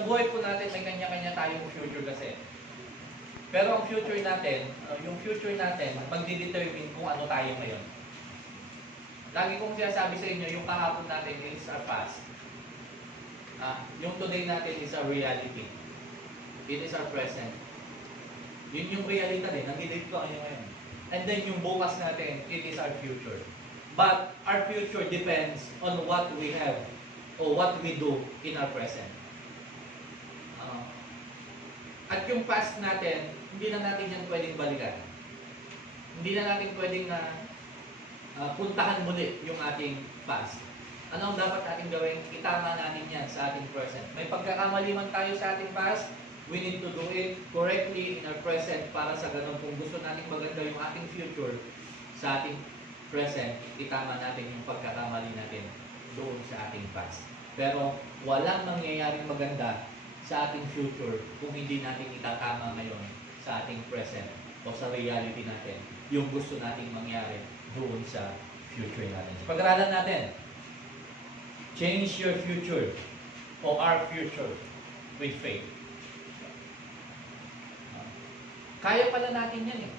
Sa buhay po natin, may kanya-kanya tayong future kasi. Pero ang future natin, magdidetermine kung ano tayo ngayon. Lagi kong sinasabi sa inyo, yung kahapon natin is our past. Yung today natin is our reality. It is our present. Yun yung reality din. Nag-delete ko ano ngayon. And then yung bukas natin, it is our future. But our future depends on what we have or what we do in our present. At yung past natin, hindi na natin yan pwedeng balikan. Hindi na natin pwedeng puntahan muli yung ating past. Ano ang dapat natin gawin? Itama natin yan sa ating present. May pagkakamali man tayo sa ating past, we need to do it correctly in our present para sa ganun. Kung gusto natin maganda yung ating future sa ating present, itama natin yung pagkakamali natin doon sa ating past. Pero walang mangyayaring maganda sa ating future kung hindi natin itatama ngayon sa ating present o sa reality natin yung gusto nating mangyari doon sa future natin. So, pag-aralan natin, change your future o our future with faith. Kaya pala natin yan eh.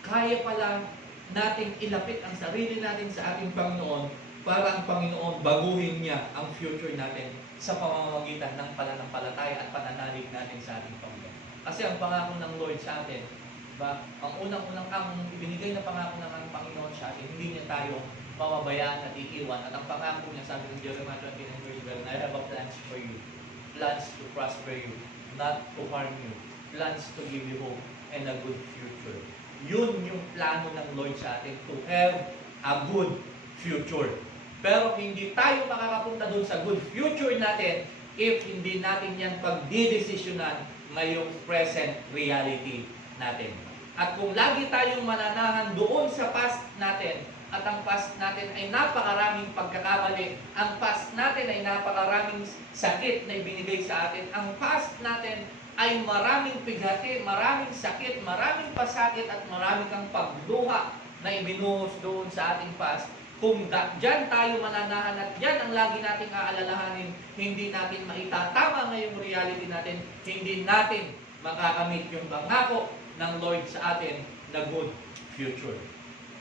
Kaya pala nating ilapit ang sarili natin sa ating Panginoon para ang Panginoon baguhin niya ang future natin sa pamamagitan ng pananampalataya at pananalig natin sa ating Panginoon. Kasi ang pangako ng Lord sa atin, ang ibinigay na pangako ng Panginoon sa atin, hindi niya tayo mababayaan at iiwan. At ang pangako niya, sabi ng Jeremiah 29 verse 12, I have a plans for you, plans to prosper you, not to harm you, plans to give you hope and a good future. Yun yung plano ng Lord sa atin, to have a good future. Pero hindi tayo makakapunta doon sa good future natin if hindi natin yan pagdidesisyonan ngayong present reality natin. At kung lagi tayong mananahan doon sa past natin, at ang past natin ay napakaraming pagkakamali, ang past natin ay napakaraming sakit na ibinigay sa atin, ang past natin ay maraming pighati, maraming sakit, maraming pasakit at maraming kang pagluha na ibinuhos doon sa ating past. Kung dyan tayo mananahan at yan ang lagi nating aalalahanin, hindi natin maitatama ngayong reality natin, hindi natin makakamit yung pangako ng Lord sa atin na good future.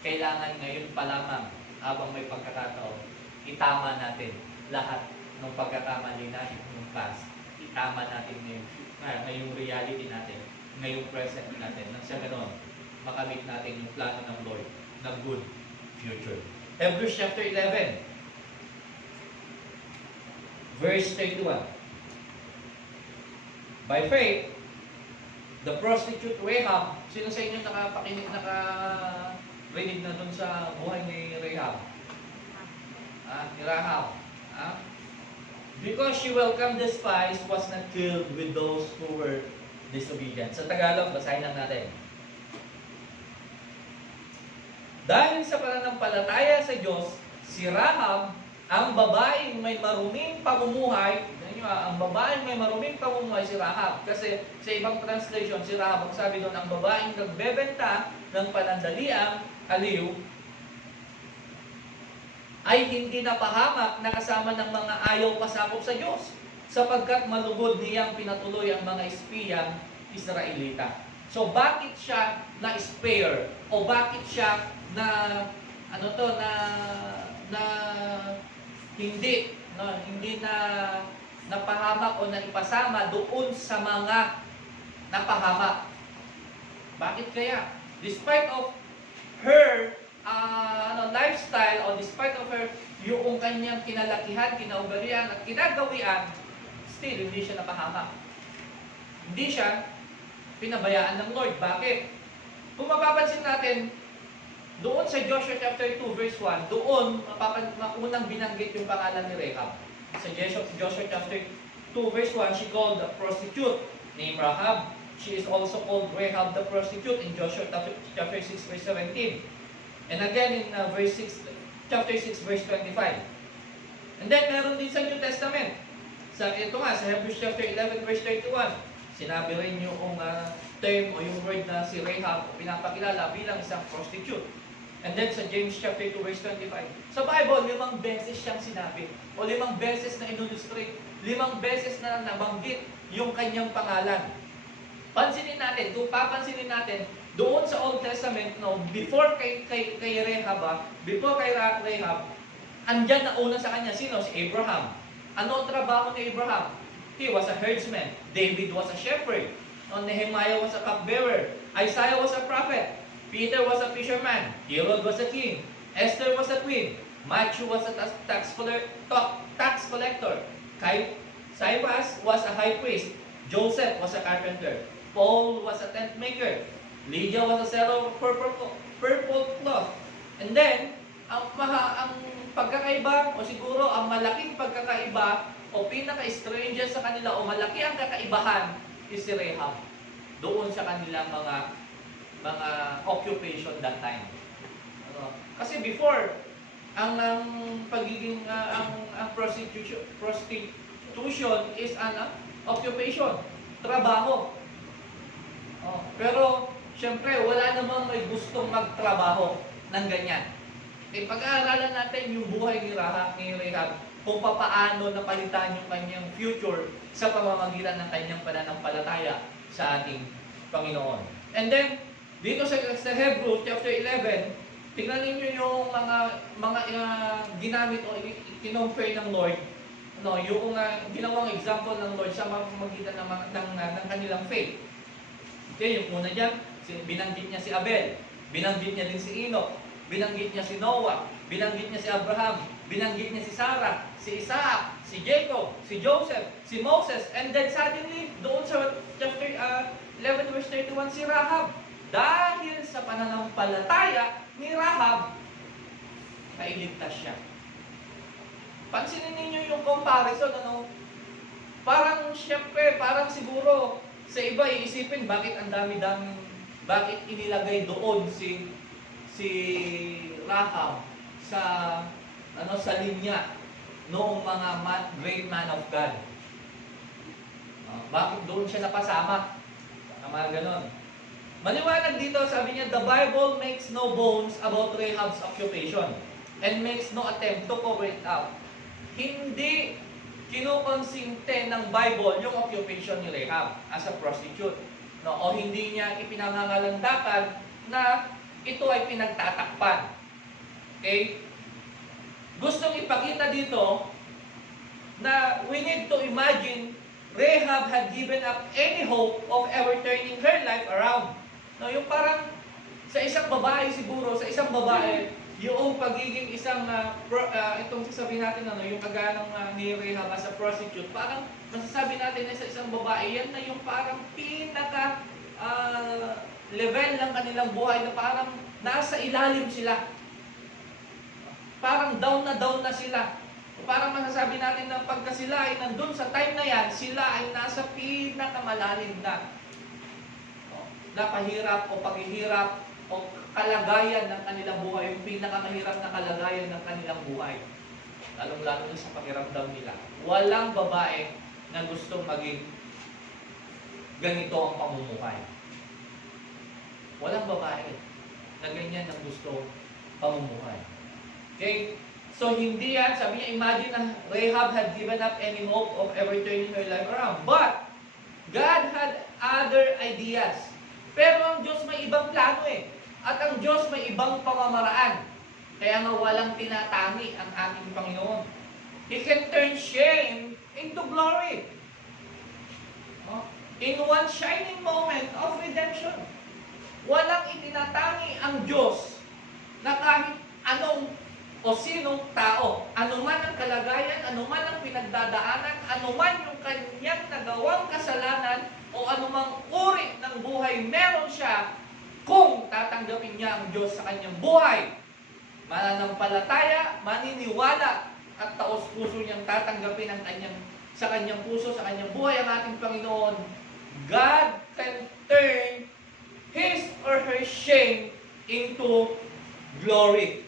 Kailangan ngayon pa lamang, habang may pagkakataon, itama natin lahat ng pagkakamali natin ng past. Itama natin ngayong reality natin, ngayong present natin, nang sa ganon, makamit natin yung plano ng Lord na good future. Hebrews chapter 11, verse 31. By faith, the prostitute Rahab, sino sa inyo nakarinig na dun sa buhay ni Rahab? Ni Rahab. Because she welcomed the spies, was not killed with those who were disobedient. Sa Tagalog, basahin lang natin. Dahil sa pananampalataya sa Diyos, si Rahab, ang babaeng may maruming pamumuhay, ang babaeng may maruming pamumuhay si Rahab. Kasi sa ibang translation, si Rahab, ang sabi doon, ang babaeng nagbebenta ng panandaliang aliw, ay hindi napahamak na kasama ng mga ayaw pasakop sa Diyos, sapagkat malugod niyang pinatuloy ang mga espiyang Israelita. So bakit siya na-spare o bakit siya hindi napahamak o naipasama doon sa mga napahamak? Bakit kaya? Despite of her lifestyle o despite of her yung kanyang kinalakihan, kinaugalian at kinagawian, still hindi siya napahamak. Hindi siya pinabayaan ng Lord. Bakit? Kung mapapansin natin, doon sa Joshua chapter 2 verse 1, doon unang binanggit yung pangalan ni Rahab. Sa Joshua chapter 2 verse 1, she called the prostitute named Rahab. She is also called Rahab the prostitute in Joshua chapter 6 verse 17. And again in chapter 6 verse 25. And then meron din sa New Testament. Sa Hebrews chapter 11 verse 31. Sinabi rin yung term o yung word na si Rahab pinapakilala bilang isang prostitute. And then sa James chapter 2 verse 25. Sa Bible, 5 beses siyang sinabi o 5 beses na in-illustrate, 5 5 beses na nabanggit yung kanyang pangalan. Pansinin natin, kung papansinin natin, doon sa Old Testament, no, before kay Rahab, before kay Rahab, andyan na una sa kanya, sino? Si Abraham. Ano ang trabaho ni Abraham? He was a herdsman. David was a shepherd. Nehemiah was a cupbearer. Isaiah was a prophet. Peter was a fisherman. Herod was a king. Esther was a queen. Matthew was a tax collector. Caiaphas was a high priest. Joseph was a carpenter. Paul was a tent maker. Lydia was a seller of purple cloth. And then, ang pagkakaiba, o siguro ang malaking pagkakaiba, o pinaka-stranger sa kanila, o malaki ang kakaibahan, is si Rahab. Doon sa kanilang mga occupation that time. Kasi before, ang pagiging ang prostitution is an occupation, trabaho. Pero syempre wala namang may gustong magtrabaho ng ganyan. Pag-aaralan natin yung buhay ni Rahab, kung paano napalitan yung kanyang future sa pamamagitan ng kanyang pananampalataya sa ating Panginoon. And then dito sa Hebrews chapter 11, tingnan niyo yung mga ginamit o kinompare ng Lord, yung ginawang example ng Lord sa pamamagitan ng kanilang faith. Okay, yung una diyan, binanggit niya si Abel, binanggit niya din si Enoch, binanggit niya si Noah, binanggit niya si Abraham, binanggit niya si Sarah, si Isaac, si Jacob, si Joseph, si Moses, and then suddenly doon sa chapter 11 verse 31 si Rahab. Dahil sa pananampalataya ni Rahab, nailigtas siya. Pansinin ninyo yung comparison, Parang syempre, parang siguro sa iba iisipin bakit ang dami-dami, bakit inilagay doon si Rahab sa linya noong mga great man of God. Bakit doon siya napasama? Mga ganon. Maliwanag dito, sabi niya, the Bible makes no bones about Rahab's occupation and makes no attempt to cover it up. Hindi kinukonsinte ng Bible yung occupation ni Rahab as a prostitute. O hindi niya ipinangangalandakan na ito ay pinagtatakpan. Okay? Gustong ipakita dito na we need to imagine Rahab had given up any hope of ever turning her life around. Yung parang sa isang babae siguro, yung pagiging isang, itong sasabihin natin, yung kagaya ni Rahab as a prostitute, parang masasabi natin na sa isang babae, yan na yung parang pinaka level ng kanilang buhay na parang nasa ilalim sila. Parang down na sila. Parang masasabi natin na pagka sila ay nandun sa time na yan, sila ay nasa pinakamalalim na. Napahirap o paghihirap o kalagayan ng kanilang buhay, yung pinakamahirap na kalagayan ng kanilang buhay. Lalong-lalo na sa pakiramdam nila. Walang babae na gustong maging ganito ang pamumuhay. Walang babae na ganyan ang gusto pamumuhay. Okay? So hindi yan, sabi niya, imagine na Rahab had given up any hope of ever turning her life around. But God had other ideas. Pero ang Diyos may ibang plano At ang Diyos may ibang pamamaraan. Kaya nga walang tinatangi ang ating Panginoon. He can turn shame into glory. In one shining moment of redemption. Walang itinatangi ang Diyos na kahit anong o sinong tao, anuman ang kalagayan, anuman ang pinagdadaanan, anuman yung kanyang nagawang kasalanan, o anumang uri ng buhay meron siya, kung tatanggapin niya ang Diyos sa kanyang buhay, mananampalataya, maniniwala, at taos-puso niyang tatanggapin sa kanyang puso, sa kanyang buhay ang ating Panginoon, God can turn his or her shame into glory.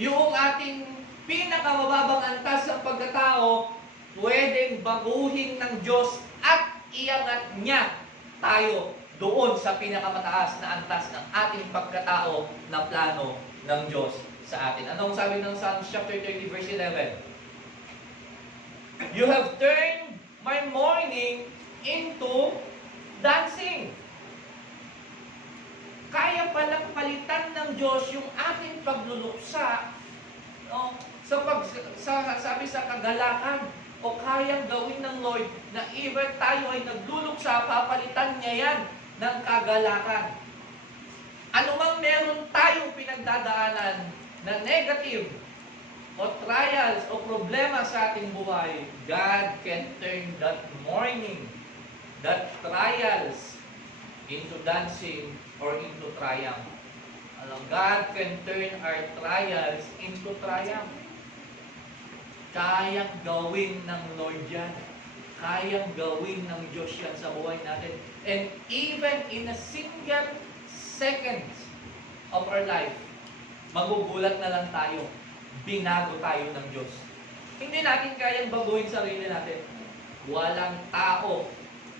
Yung ating pinakamababang antas ng pagkatao, pwedeng baguhin ng Diyos at iangat niya tayo doon sa pinakamataas na antas ng ating pagkatao na plano ng Diyos sa atin. Anong sabi ng Psalms chapter 30 verse 11? You have turned my mourning into dancing. Kaya palang palitan ng Diyos yung ating pagluluksa, no? Sabi sa kagalakan, o kayang gawin ng Lord na even tayo ay nagluluksa, papalitan niya yan ng kagalakan. Ano mang meron tayong pinagdadaanan na negative o trials o problema sa ating buhay, God can turn that mourning, that trials, into dancing or into triumph. God can turn our trials into triumph. Kayang gawin ng Lord yan. Kayang gawin ng Diyos yan sa buhay natin. And even in a single second of our life, magugulat na lang tayo. Binago tayo ng Diyos. Hindi natin kayang baguhin sarili natin. Walang tao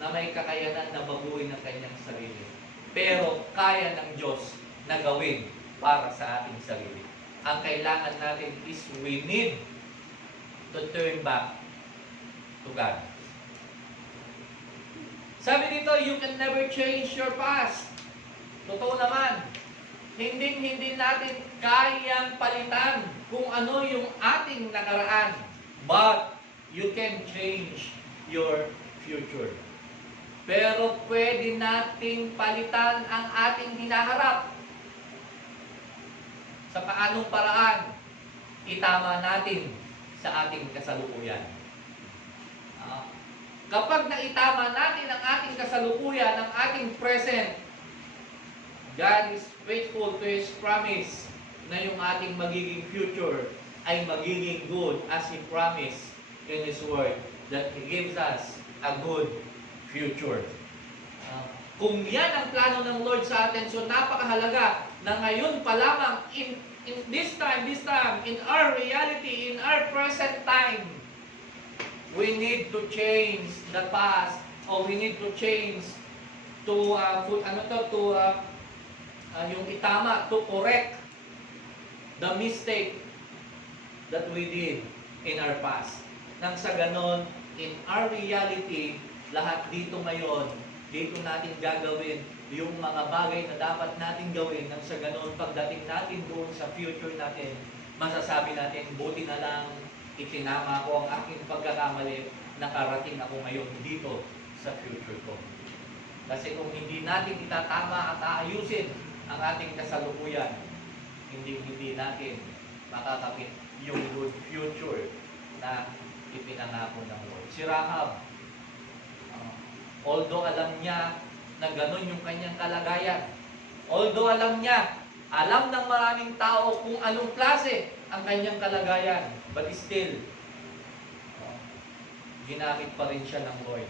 na may kakayanan na baguhin ang kanyang sarili. Pero kaya ng Diyos na gawin para sa ating sarili. Ang kailangan natin is we need to turn back to God. Sabi dito, you can never change your past. Totoo naman. Hindi natin kayang palitan kung ano yung ating nakaraan. But you can change your future. Pero pwede nating palitan ang ating hinaharap. Sa paanong paraan? Itama natin sa ating kasalukuyan. Kapag naitama natin ang ating kasalukuyan, ang ating present, God is faithful to His promise na yung ating magiging future ay magiging good as He promised in His Word that He gives us a good future. Kung yan ang plano ng Lord sa atin, so napakahalaga na ngayon pa lamang in this time, in our reality, in our present time, we need to change the past, or we need to change to yung itama, to correct the mistake that we did in our past. Nang sa ganon, in our reality, lahat dito ngayon, dito natin gagawin yung mga bagay na dapat natin gawin. Nang sa ganon, pagdating natin doon sa future natin, masasabi natin, buti na lang itinama ko ang aking pagkakamali, nakarating ako ngayon dito sa future ko. Kasi kung hindi natin itatama at aayusin ang ating kasalukuyan, hindi natin makakapit yung good future na ipinangako ng Lord. Si Rahab, although alam niya na ganun yung kanyang kalagayan, although alam ng maraming tao kung anong klase ang kanyang kalagayan, but still, ginamit pa rin siya ng Lord.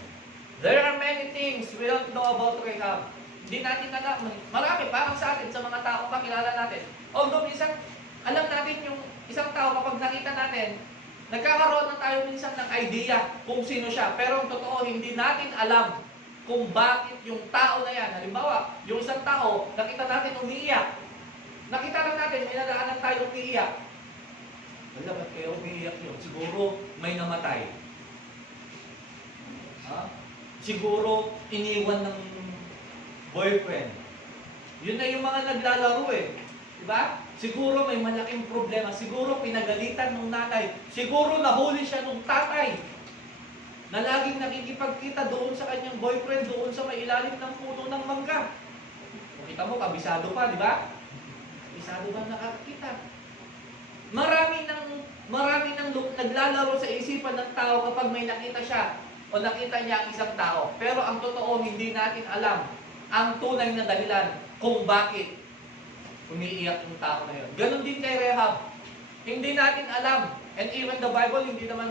There are many things we don't know about Rahab. Hindi natin alam. Marami, parang sa atin, sa mga taong kakilala natin. Although alam natin yung isang tao kapag nakita natin, nagkakaroon na tayo minsan ng idea kung sino siya. Pero ang totoo, hindi natin alam kung bakit yung tao na yan. Halimbawa, yung isang tao, nakita natin umiiyak. Nakita lang natin, may nadaanan tayo umiiyak. Wala, ba't kayo umiiyak yun? Siguro may namatay. Siguro iniwan ng boyfriend. Yun na yung mga naglalaro eh. Diba? Siguro may malaking problema. Siguro pinagalitan ng nanay. Siguro nahuli siya ng tatay na laging nakikipagkita doon sa kanyang boyfriend, doon sa may ilalim ng puno ng mangga. Kung kita mo, kabisado pa, di ba? Kabisado ba nakakita? Marami nang naglalaro sa isipan ng tao kapag may nakita siya o nakita niya ang isang tao. Pero ang totoo, hindi natin alam ang tunay na dahilan kung bakit umiiyak yung tao na yun. Ganon din kay Rahab. Hindi natin alam. And even the Bible, hindi naman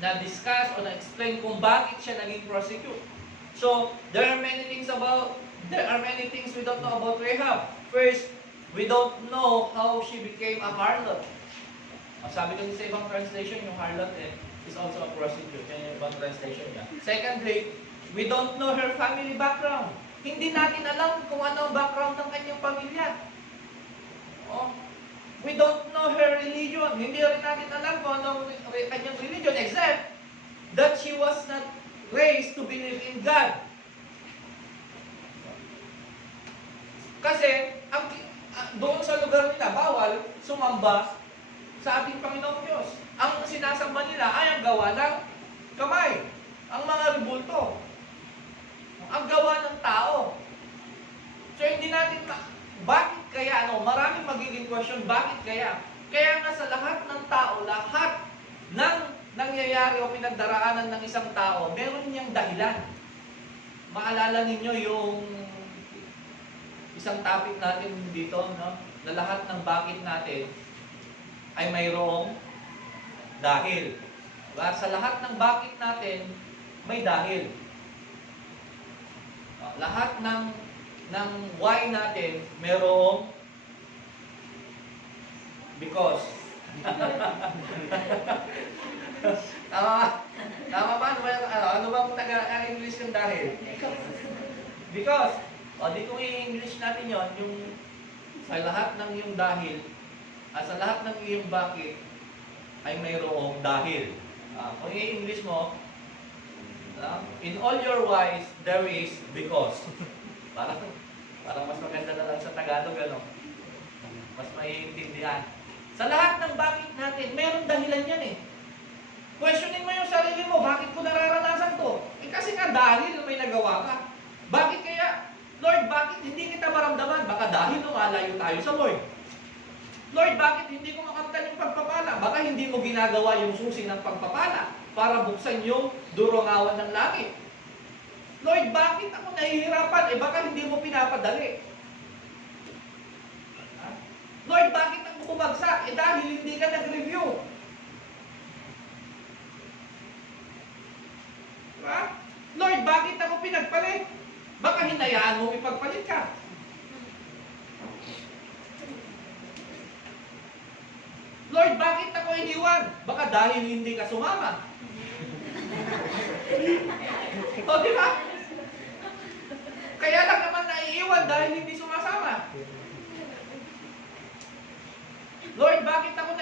na-discuss o na-explain kung bakit siya naging prostitute. So, there are many things we don't know about Rahab. First, we don't know how she became a harlot. Sabi ko sa ibang translation, yung harlot is also a prostitute. Yan yung ibang translation niya. Secondly, we don't know her family background. Hindi natin alam kung ano ang background ng kanyang pamilya. We don't know her religion. Hindi rin natin alam kung anong kanyang religion, except that she was not raised to believe in God. Kasi, doon sa lugar nila, bawal sumamba sa ating Panginoong Diyos. Ang sinasamba nila ay ang gawa ng kamay. Ang mga ribulto. Ang gawa ng tao. So, hindi natin bakit kaya, maraming magiging question, bakit kaya? Kaya nga sa lahat ng tao, lahat ng nangyayari o pinagdaraanan ng isang tao, meron niyang dahilan. Maalala ninyo yung isang topic natin dito, no? Na lahat ng bakit natin ay mayroong dahil. Diba? Sa lahat ng bakit natin, may dahil. Lahat ng why natin, merong because. Tama ba? Ano bang taga-English yung dahil? Because. O, di kung i-English natin yon, yung sa lahat ng iyong dahil, sa lahat ng iyong bakit, ay mayroong dahil. Kung i-English mo, in all your whys, there is because. Parang mas maganda na lang sa Tagalog, ano? Mas maiintindihan. Sa lahat ng bakit natin, mayroong dahilan yan eh. Questionin mo yung sarili mo, bakit ko nararanasan to? Kasi nga dahil may nagawa ka. Bakit kaya? Lord, bakit hindi kita maramdaman? Baka dahil lumalayo tayo sa Lord. Lord, bakit hindi ko makamtan yung pagpapala? Baka hindi mo ginagawa yung susi ng pagpapala para buksan yung durongawan ng langit. Lord, bakit ako nahihirapan? Baka hindi mo pinapadali. Lord, bakit ako bumagsak? Dahil hindi ka nag-review. Diba? Lord, bakit ako pinagpalit? Baka hinayaan mo ipagpalit ka. Lord, bakit ako iniwan? Baka dahil hindi ka sumama. O, di ba? Kaya lang naman naiiwan dahil hindi sumasama. Lord, bakit ako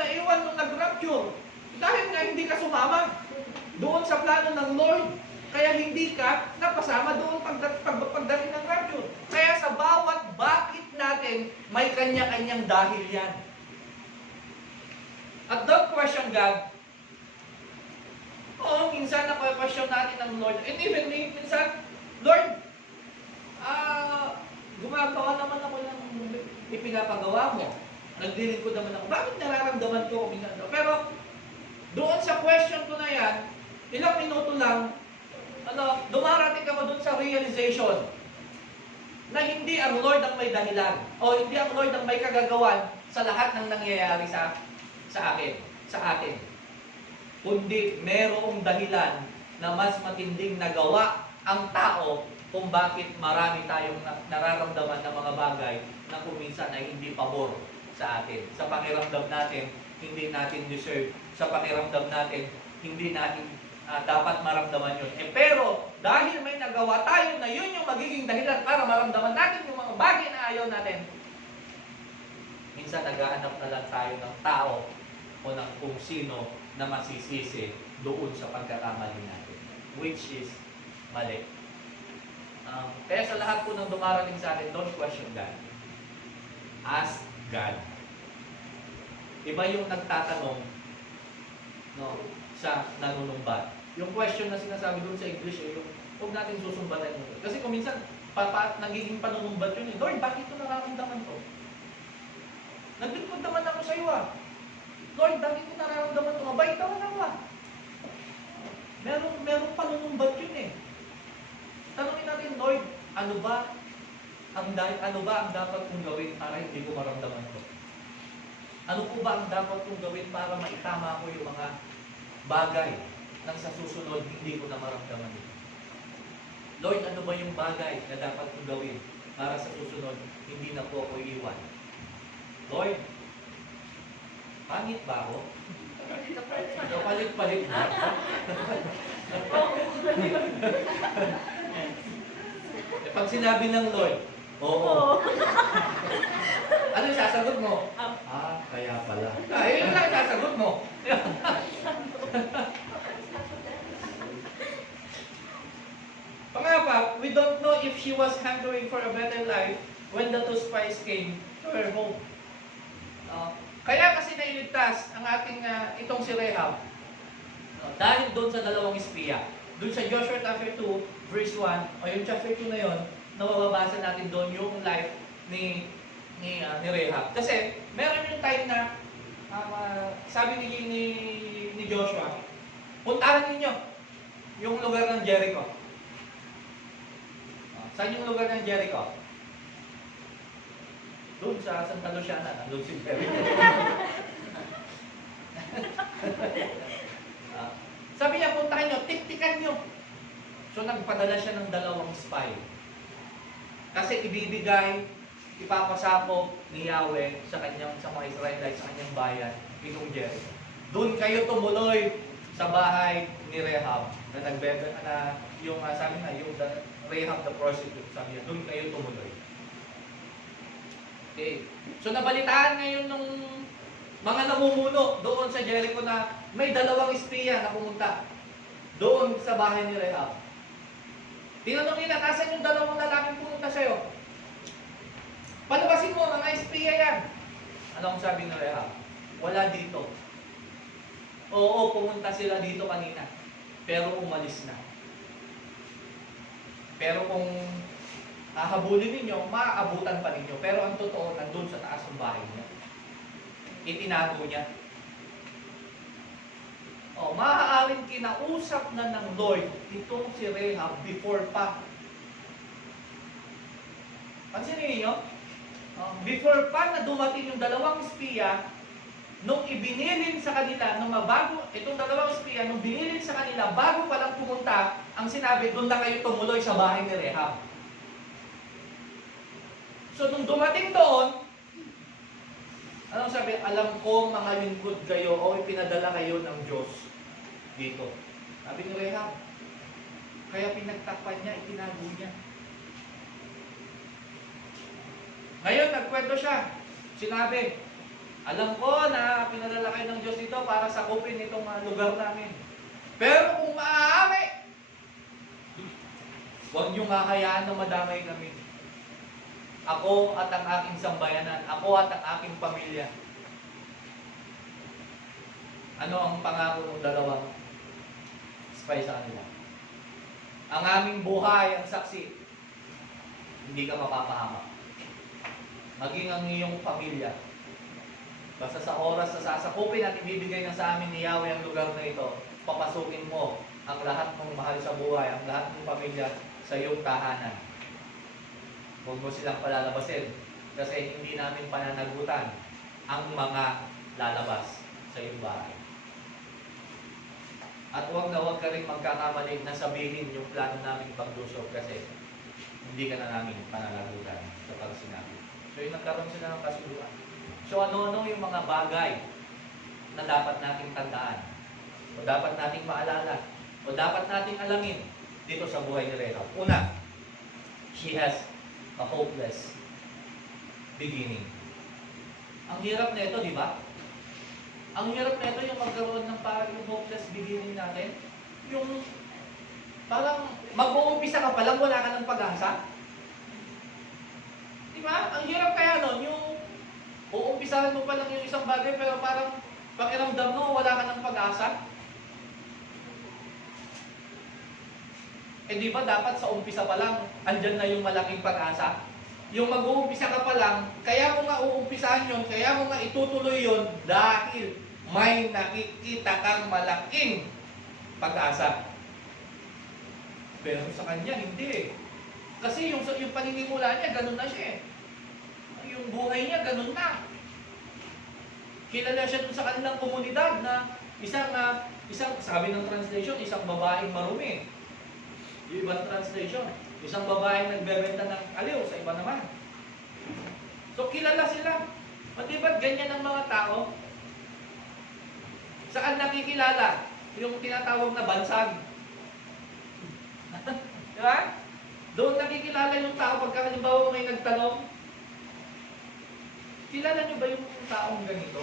naiwan nung nag-rapture? Dahil nga hindi ka sumama doon sa plano ng Lord. Kaya hindi ka napasama doon pagdating ng rapture. Kaya sa bawat bakit natin, may kanya-kanyang dahil yan. At don't question God. Oo, minsan na-question natin ng Lord. And even minsan, Lord, gumagawa naman ako ng ipinapagawa mo. Nagdirin ko naman ako. Bakit nararamdaman ko? Pero doon sa question ko na yan, ilang minuto lang, dumarating ka mo doon sa realization na hindi ang Lord ang may dahilan o hindi ang Lord ang may kagagawan sa lahat ng nangyayari sa atin. Kundi merong dahilan na mas matinding nagawa ang tao kung bakit marami tayong nararamdaman ng mga bagay na kuminsan ay hindi pabor sa atin. Sa pakiramdam natin, hindi natin deserve. Sa pakiramdam natin, hindi natin dapat maramdaman yun. Pero, dahil may nagawa tayo na yun yung magiging dahilan para maramdaman natin yung mga bagay na ayaw natin, minsan naghahanap na lang tayo ng tao o ng kung sino na masisisi doon sa pagkakamali natin. Which is mali. Kaya sa lahat po ng dumarating sa atin, don't question God. Ask God. Iba yung nagtatanong sa nanunumbat. Yung question na sinasabi doon sa English yung huwag natin susumbatan mo. Kasi kung minsan, nagiging panunumbat yun eh. Lord, bakit ito nararamdaman ko? Naglingkod naman ako sa iyo Lord, bakit ito nararamdaman ko? Mabait naman ako Merong panunumbat yun eh. Tanungin natin, Lord, ano ba ang dapat kong gawin para hindi ko maramdaman ko? Ano po ba ang dapat kong gawin para maitama ko yung mga bagay nang sa susunod hindi ko na maramdaman ito? Lord, ano ba yung bagay na dapat kong gawin para sa susunod hindi na po ako iwan? Lord, pangit ba ako? Kapalit-palit na. Pag sinabi ng Lord, oo. Ano yung sasagot mo? Kaya pala. Yun lang yung sasagot mo. Pangapa, we don't know if she was hungering for a better life when the two spies came to her home. Kaya kasi nailigtas ang ating itong si Rehab. Dahil doon sa dalawang espiya. Doon sa Joshua chapter 2, verse 1, o yung chapter 2 na yun, nawababasa natin doon yung life ni Rehab. Kasi meron yung time na sabi ni Joshua, puntahan ninyo yung lugar ng Jericho. Saan yung lugar ng Jericho? Doon sa Santa Luciana, doon si Jericho. Sabi niya, puntahan nyo, tiktikan nyo. So nagpadala siya ng dalawang spy. Kasi ipapasakop ni Yahweh sa mga Israelites, sa kanyang bayan, itong Jericho. Doon kayo tumuloy sa bahay ni Rehab na nagbebe na yung sabi na yung Rehab the prostitute, sabi niya, doon kayo tumuloy. Okay. So nabalitaan ngayon nung mga namumuno doon sa Jericho na may dalawang espiya na pumunta doon sa bahay ni Rehab. Tinanong nila, nasan yung dalawang lalaking pumunta sa'yo? Palabasin mo, mga espiya yan. Ano ang sabi ni Rehab? Wala dito. Oo, pumunta sila dito kanina. Pero umalis na. Pero kung hahabulin ninyo, maaabutan pa ninyo. Pero ang totoo, nandun sa taas ng bahay niya. Itinago niya. Maaaring kinausap na ng Lord itong si Rehab before pa. Pansinin niyo? Before pa na dumating yung dalawang espiya, nung ibinilin sa kanila, itong dalawang espiya, nung binilin sa kanila, bago pa lang pumunta, ang sinabi, doon na kayo tumuloy sa bahay ni Rehab. So, nung dumating doon, anong sabi? Alam ko mga lingkod kayo o ipinadala kayo ng Diyos dito. Sabi ni Rehab. Kaya pinagtakpan niya, itinago niya. Ngayon, nagkwento siya. Sinabi, alam ko na pinadala kayo ng Diyos dito para sakupin itong lugar namin. Pero kung maaari, huwag niyong hahayaan na madamay kami. Ako at ang aking sambayanan. Ako at ang aking pamilya. Ano ang pangako ng dalawang spy sa kanila? Ang aming buhay, ang saksi, hindi ka mapapahamak. Maging ang iyong pamilya. Basta sa oras na sasakupin at ibibigay na sa amin ni Yahweh ang lugar na ito, papasukin mo ang lahat ng mahal sa buhay, ang lahat ng pamilya sa iyong tahanan. Huwag mo silang palalabasin kasi hindi namin pananagutan ang mga lalabas sa iyong bahay. At huwag ka rin magkakamali na sabihin yung plano namin paglusog kasi hindi ka na namin pananagutan kapag sinabi. So yung nagkaroon sila ng kasunduan. So ano-ano yung mga bagay na dapat nating tandaan o dapat nating maalala o dapat nating alamin dito sa buhay ni Rehab. Una, she has a hopeless beginning. Ang hirap na ito, di ba? Ang hirap na ito yung magkaroon ng parang yung hopeless beginning natin. Yung parang mag-uumpisa ka pa lang, wala ka ng pag-asa. Di ba? Ang hirap kaya nun, yung uumpisahan mo pa lang yung isang bagay pero parang pakiramdam mo, wala ka ng pag-asa. Di ba dapat sa umpisa pa lang, andyan na yung malaking pag-asa? Yung mag-uumpisa ka pa lang, kaya mo nga uumpisahan yun, kaya mo nga itutuloy yun dahil may nakikita kang malaking pag-asa. Pero sa kanya, hindi. Kasi yung paninimula niya, ganun na siya. Yung buhay niya, ganun na. Kilala siya dun sa kanilang komunidad na isang sabi ng translation, isang babaeng marumi. Yung ibang translation, isang babaeng nagbebenta ng aliw, sa iba naman. So kilala sila. Pati ba't ganyan ang mga tao? Saan nakikilala? Yung tinatawag na bansag. Diba? Doon nakikilala yung tao pagka halimbawa may nagtanong. kilala niyo ba yung taong ganito?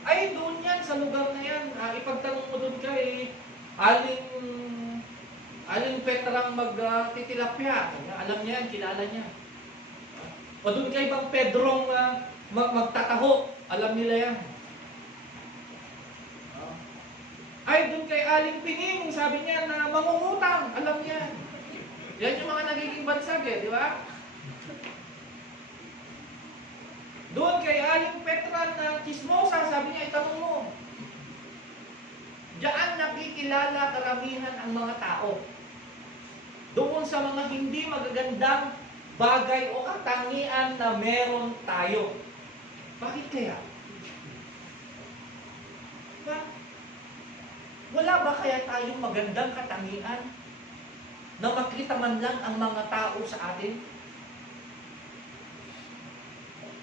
Ay, doon yan, sa lugar na yan. Ipagtanong mo doon kay Aling Petrang magtitilapya. Alam niya yan, kilala niya. O doon kay Bang Pedrong magtataho. Alam nila yan. Ay, doon kay Aling Pining, sabi niya na mangungutang. Alam niya. Yan yung mga nagiging bansag di ba? Doon kay Aling Petra na chismosa, sabi niya, itanong mo. Diyan nakikilala karamihan ang mga tao. Doon sa mga hindi magagandang bagay o katangian na meron tayo. Bakit kaya? Wala ba kaya tayong magandang katangian na makita man lang ang mga tao sa atin?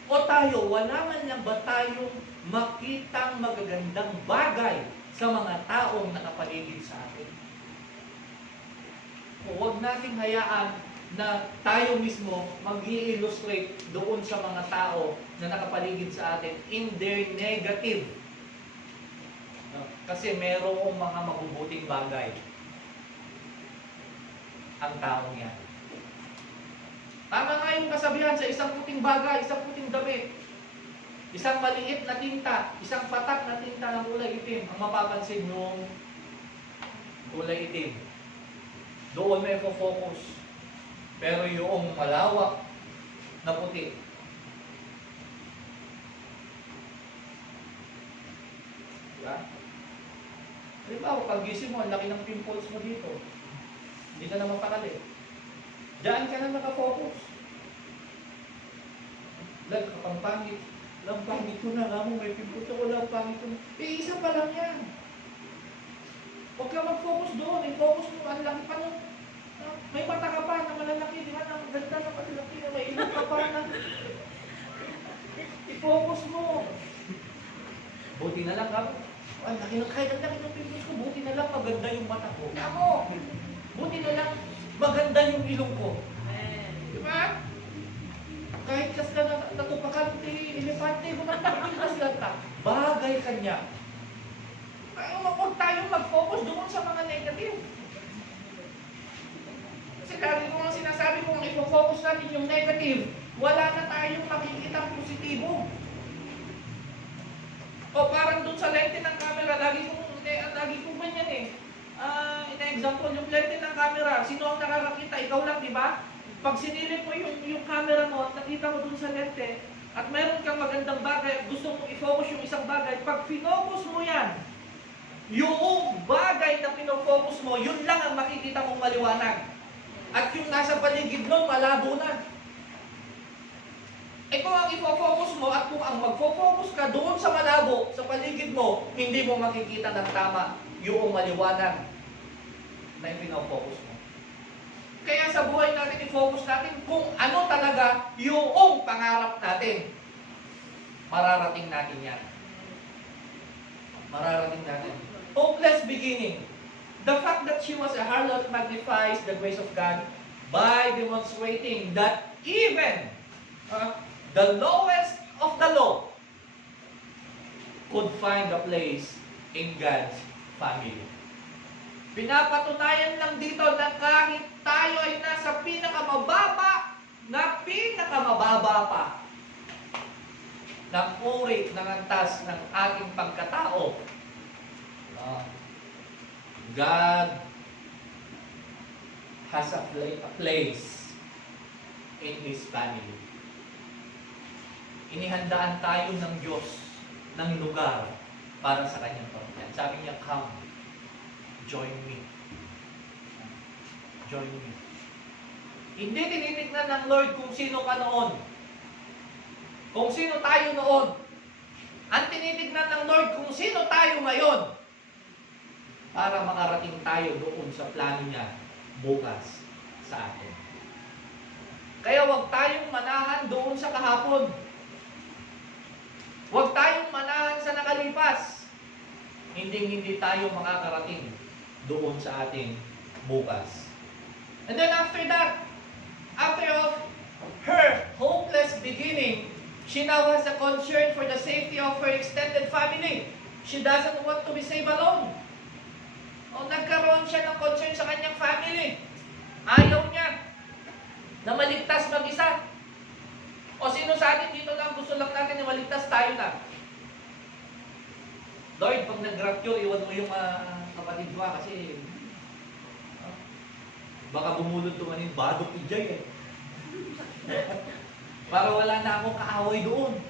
O tayo, wala man lang ba tayong makitang magagandang bagay sa mga taong nakapaligid sa atin? O huwag nating hayaan na tayo mismo mag-i-illustrate doon sa mga tao na nakapaligid sa atin in their negative. Kasi merong mga mabubuting bagay ang taong yan. Tama nga yung kasabihan sa isang puting bagay, isang puting damit, isang maliit na tinta, isang patak na tinta ng kulay itim, ang mapapansin yung kulay itim. Doon may focus. Pero yung malawak na puti, diba? Halimbawa, pag gising mo, ang laki ng pimples mo dito. Hindi ka na mapakali. Diyan ka na nakafocus. Kapang pangit. Lang pangit ko na nga mo, may pimples ako, lang pangit ko na. Isa pa lang yan. Huwag ka mag-focus doon. I-focus mo, ang laki pa nun. May mata ka pa na malalaki, di ba? Ang ganda na malalaki na may ilong ka pa na. I-focus mo. Buti na lang ka. Ang laki ng pimples ko, buti na lang maganda yung mata ko. Ako! Buti na lang maganda yung ilong ko. Di ba? Kahit kas ka natupakan ti elefante, huwag ka. Bagay kanya. Huwag tayong mag-focus doon sa mga negative. Kasi lagi ko ang sinasabi kung i-focus natin yung negative, wala na tayong makikita positibo. O parang doon sa lente ng camera, lagi kong ganyan ina-example, yung lente ng camera, sino ang nakakakita? Ikaw lang, di ba? Pag sinilip mo yung camera mo at nakita mo dun sa lente, at mayroon kang magandang bagay, gusto mong i-focus yung isang bagay, pag finocus mo yan, yung bagay na pinofocus mo, yun lang ang makikita mong maliwanag. At yung nasa paligid nun, malabo na. Kung ang i-focus mo at kung ang mag-focus ka doon sa malabo, sa paligid mo, hindi mo makikita ng tama yung maliwanag na ipinofocus mo. Kaya sa buhay natin, i-focus natin kung ano talaga yung pangarap natin. Mararating natin yan. Mararating natin. Hopeless beginning. The fact that she was a harlot magnifies the grace of God by demonstrating that even the lowest of the low could find a place in God's family. Pinapatunayan lang dito na kahit tayo ay nasa pinakamababa pa ng uri ng antas ng ating pagkatao, God has a place in His family. Inihandaan tayo ng Diyos ng lugar para sa kanyang pamilya. Sabi niya, come, join me. Join me. Hindi tinitignan ng Lord kung sino ka noon. Kung sino tayo noon. Ang tinitignan ng Lord kung sino tayo ngayon. Para makarating tayo doon sa plano niya bukas sa atin. Kaya huwag tayong manahan doon sa kahapon. Huwag tayong manahan sa nakalipas. Hindi tayo makakarating doon sa ating bukas. And then after that, after of her hopeless beginning, She now has a concern for the safety of her extended family. She doesn't want to be saved alone. O nagkaroon siya ng concern sa kanyang family. Ayaw niya na maligtas mag-isa. O sino sa atin dito lang gusto lang natin na maligtas, tayo na. Lord, pag nag-rapture, iwan mo yung kapatid ko kasi baka bumulot tumanin, badok ijay eh. Para wala na akong kaaway doon.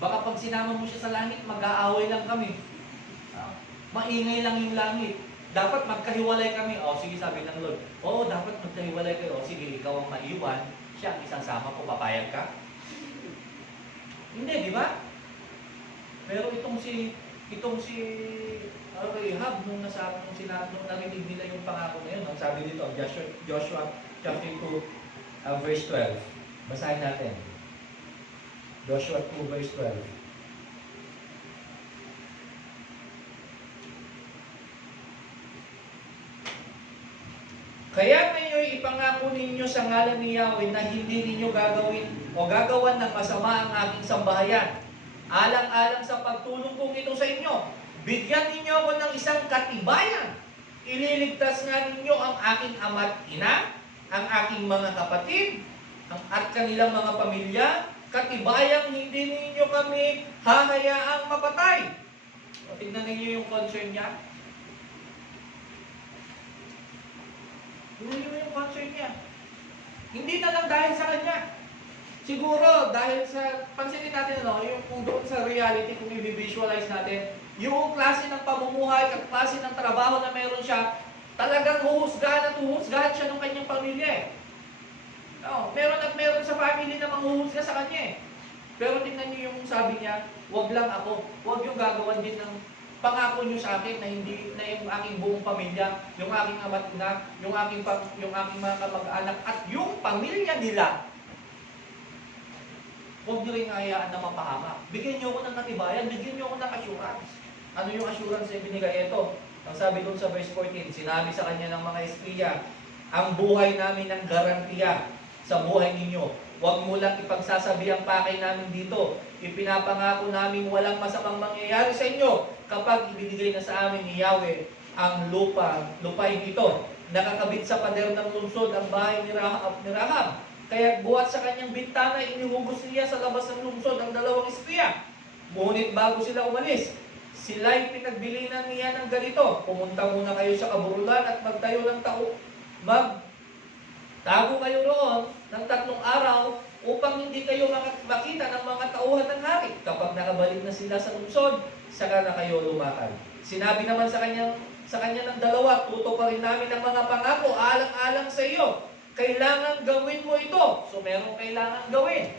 Baka pag sinama mo siya sa langit, mag-aaway lang kami. Maingay lang yung langit. Dapat magkahiwalay kami. O sige, sabi ng Lord. Oo, dapat magkahiwalay kayo. O sige, ikaw ang maiwan. Siya ang isasama ko, papayag ka? Hindi, di ba? Pero itong si Rahab, nung narinig nila yung pangako na yun, ang sabi dito, Joshua chapter 2, verse 12. Basahin natin. Joshua 2 verse 12. Kaya ngayon ipangako ninyo sa ngalan ni Yahweh na hindi ninyo gagawin o gagawan ng masama ang aking sambahayan. Alang-alang sa pagtulong kong ito sa inyo, bigyan ninyo ako ng isang katibayan. Ililigtas nga ninyo ang aking ama't ina, ang aking mga kapatid, at kanilang mga pamilya, katibayang hindi ninyo kami hahayaang mapatay. O, tignan ninyo yung concern niya. Tignan ninyo yung concern niya. Hindi na lang dahil sa kanya. Siguro, dahil sa, pansinin natin, yung kung doon sa reality, kung i-visualize natin, yung klase ng pamumuhay, at klase ng trabaho na meron siya, talagang huhusgahan siya ng kanyang pamilya eh. No, meron sa family na manghuhusga sa kanya eh. Pero tingnan niyo yung sabi niya, wag lang ako, wag yung gagawan din ng pangako niyo sa akin na hindi na yung aking buong pamilya, yung aking ama't ina, yung aking mga kamag-anak at yung pamilya nila. Huwag niyo rin hayaan na mapahamak. Bigyan niyo ako ng katibayan, bigyan niyo ako ng assurance. Ano yung assurance na binigay ito? Ang sabi doon sa verse 14, sinabi sa kanya ng mga espiya, ang buhay namin ng garantiya sa buhay ninyo. Huwag mo lang ipagsasabi ang pakay namin dito. Ipinapangako namin walang masamang mangyayari sa inyo kapag ibinigay na sa amin ni Yahweh ang lupain ito. Nakakabit sa pader ng lungsod ang bahay ni Rahab. Kaya buhat sa kanyang bintana, inihugos niya sa labas ng lungsod ang dalawang espiya. Ngunit bago sila umalis, sila'y pinagbilinan niya ng ganito. Pumunta muna kayo sa kaburulan at magtayo ng Tago kayo roon ng 3 araw upang hindi kayo makita ng mga tauhan ng hari. Kapag nakabalik na sila sa lungsod, saka na kayo lumakad. Sinabi naman sa kanya ng dalawa, tuto pa rin namin ang mga pangako, alang-alang sa iyo. Kailangan gawin mo ito. So merong kailangan gawin.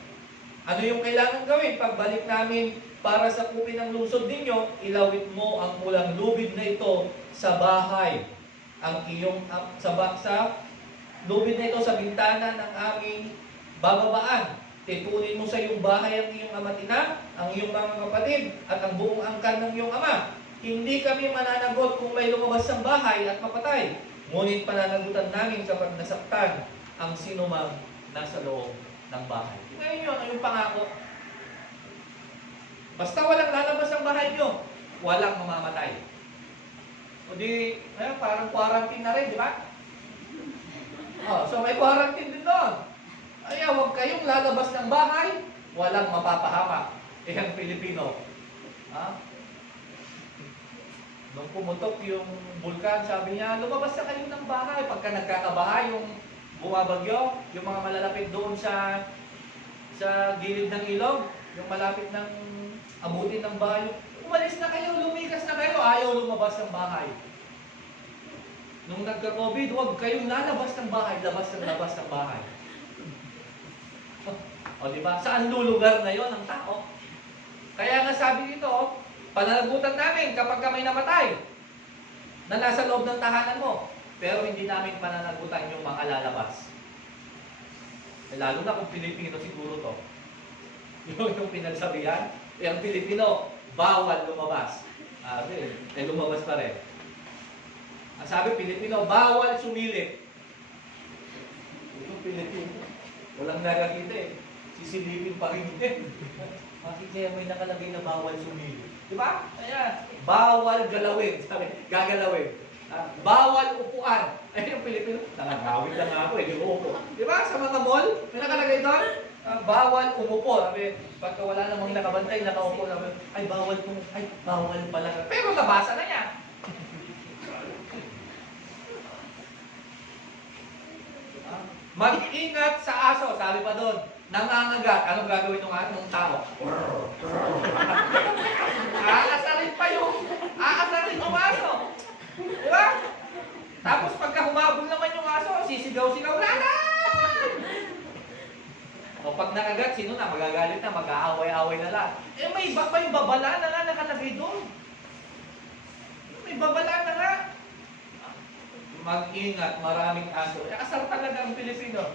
Ano yung kailangan gawin? Pagbalik namin para sa kupin ng lungsod ninyo, ilawit mo ang pulang lubid na ito sa bahay. Ang iyong lubid na ito sa bintana ng aming bababaan. Tipunin mo sa iyong bahay ang iyong ama't ina, ang iyong mga kapatid, at ang buong angkan ng iyong ama. Hindi kami mananagot kung may lumabas sa bahay at mapatay. Ngunit pananagutan namin kapag nasaktan ang sinumang nasa loob ng bahay. Ngayon yun, yung pangako. Basta walang lalabas ang bahay nyo, walang mamamatay. O di, parang quarantine na rin, di ba? So may quarantine din doon. Ay, huwag kayong lalabas ng bahay, walang mapapahamak. Ang Pilipino. Nung pumutok yung bulkan, sabi niya, lumabas na kayo ng bahay. Pagka nagkakabahay, yung bumabagyo, yung mga malalapit doon sa gilid ng ilog, yung malapit ng abutin ng bahay, umalis na kayo, lumikas na kayo, ayaw lumabas ng bahay. Nung nagka-COVID, huwag kayong lalabas ng bahay, labas ng bahay. O diba? Saan lulugar na yon ang tao? Kaya nga sabi dito, pananagutan namin kapag may namatay na nasa loob ng tahanan mo, pero hindi namin pananagutan yung makalalabas. Lalo na kung Pilipino siguro to. Yung pinagsabihan, ang Pilipino, bawal lumabas. Lumabas pa rin. Ang sabi, Pilipino, bawal sumilip. Yung Pilipino, walang nakakita eh. sisilipin pa rin din. Bakit kaya may nakalagay na bawal sumilip? Di ba? Ayan, bawal galawin. Sabi, gagalawin. Bawal upuan. Ay, yung Pilipino, nakagawin lang ako, hindi mo upo. Di ba? Sa mga mall, may nakalagay doon, bawal umupo. Sabi, pagka wala namang nakabantay, nakaupo namin, ay, bawal pala. Pero nabasa na niya. Mag-ingat sa aso, sabi pa doon, nangangagat. Anong gagawin ng tao? Aasarin yung aso. Di ba? Tapos pagka humabol naman yung aso, sisigaw-sigaw, lalan! O pag nakagat, sino na? Magagalit na, mag-aaway-aaway na lang. May babala na nga nakalagay doon. May babala na nga. Mag-ingat, maraming aso. Asar talaga ang Pilipino.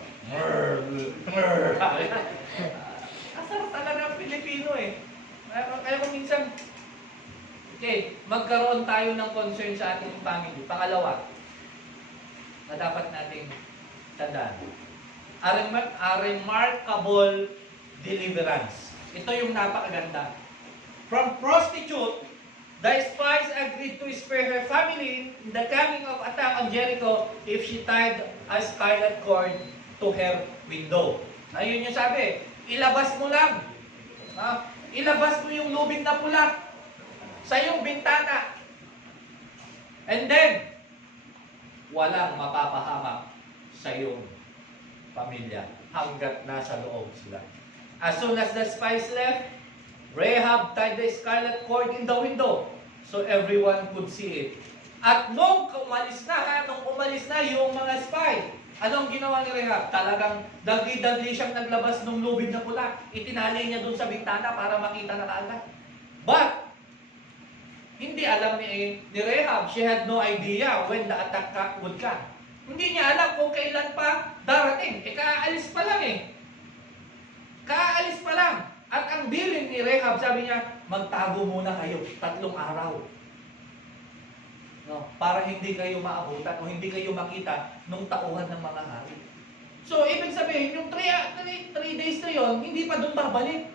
Asar talaga ang Pilipino eh. Kaya kung minsan, okay, magkaroon tayo ng concern sa ating family. Pangalawa, na dapat nating tandaan. A remarkable deliverance. Ito yung napakaganda. From prostitute, the spies agreed to spare her family in the coming of attack on Jericho if she tied a scarlet cord to her window. Ayun yung sabi, ilabas mo lang. Ilabas mo yung lubid na pula sa iyong bintana. And then, walang mapapahamak sa iyong pamilya hanggat nasa loob sila. As soon as the spies left, Rahab tied the scarlet cord in the window so everyone could see it. At nung umalis na yung mga spy, anong ginawa ni Rahab? Talagang dagli-dagli siyang naglabas ng lubid na pula. Itinali niya dun sa bintana para makita na kaagad. But, hindi alam ni Rahab, she had no idea when the attack would come. Hindi niya alam kung kailan pa darating. Kaalis pa lang eh. Kaalis pa lang. At ang bilin ni Rahab, sabi niya, magtago muna kayo, 3 araw. No, para hindi kayo maabutan o hindi kayo makita nung tauhan ng mga hari. So, ibig sabihin, yung 3 days na yon, hindi pa doon babalik.